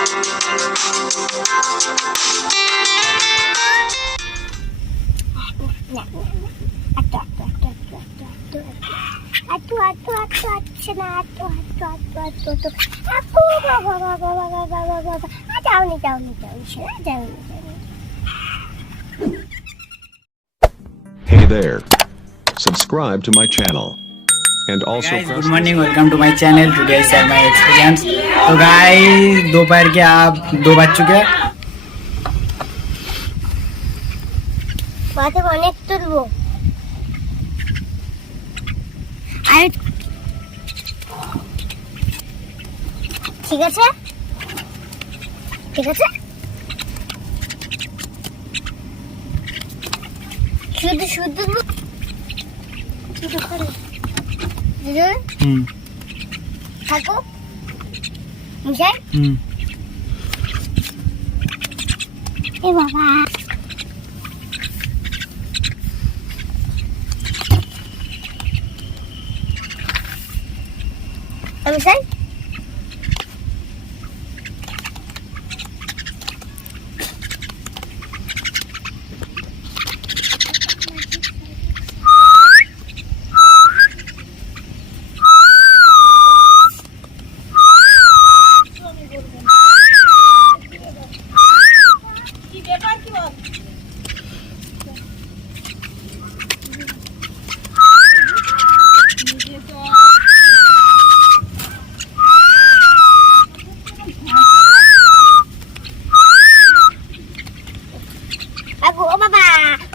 Hey there. Subscribe to my channel. And also guys, good morning, welcome to my channel. Today I share my experience. तो guys, दोपहर के आप 2 बज चुके हैं। বাতে অনেক তুলবো আর ঠিক আছে ঠিক আছে শুধু শুধু শুধু করে থাকো বুঝাই এ বাবা বুঝাই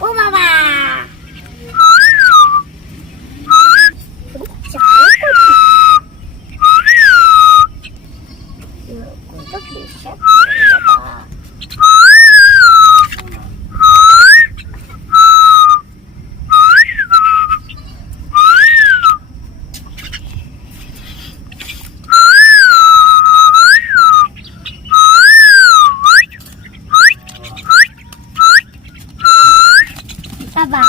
ও বাবা বাবা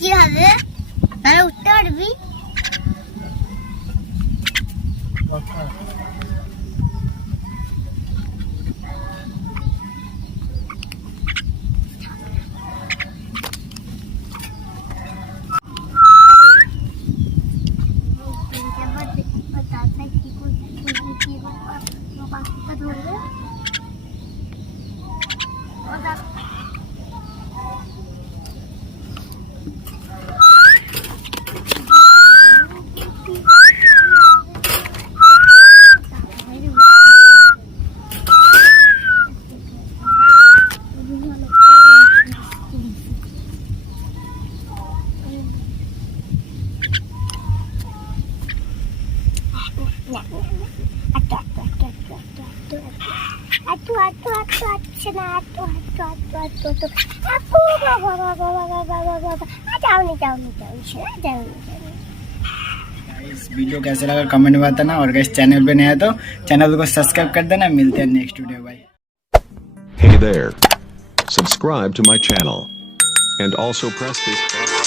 কি হবে তাহলে উঠতে পারবি वीडियो कैसा लगा कमेंट में बताना और गाइस चैनल पे नया है तो चैनल को सब्सक्राइब कर देना। मिलते हैं नेक्स्ट वीडियो भाई। Hey there. Subscribe to my channel. And also press this button.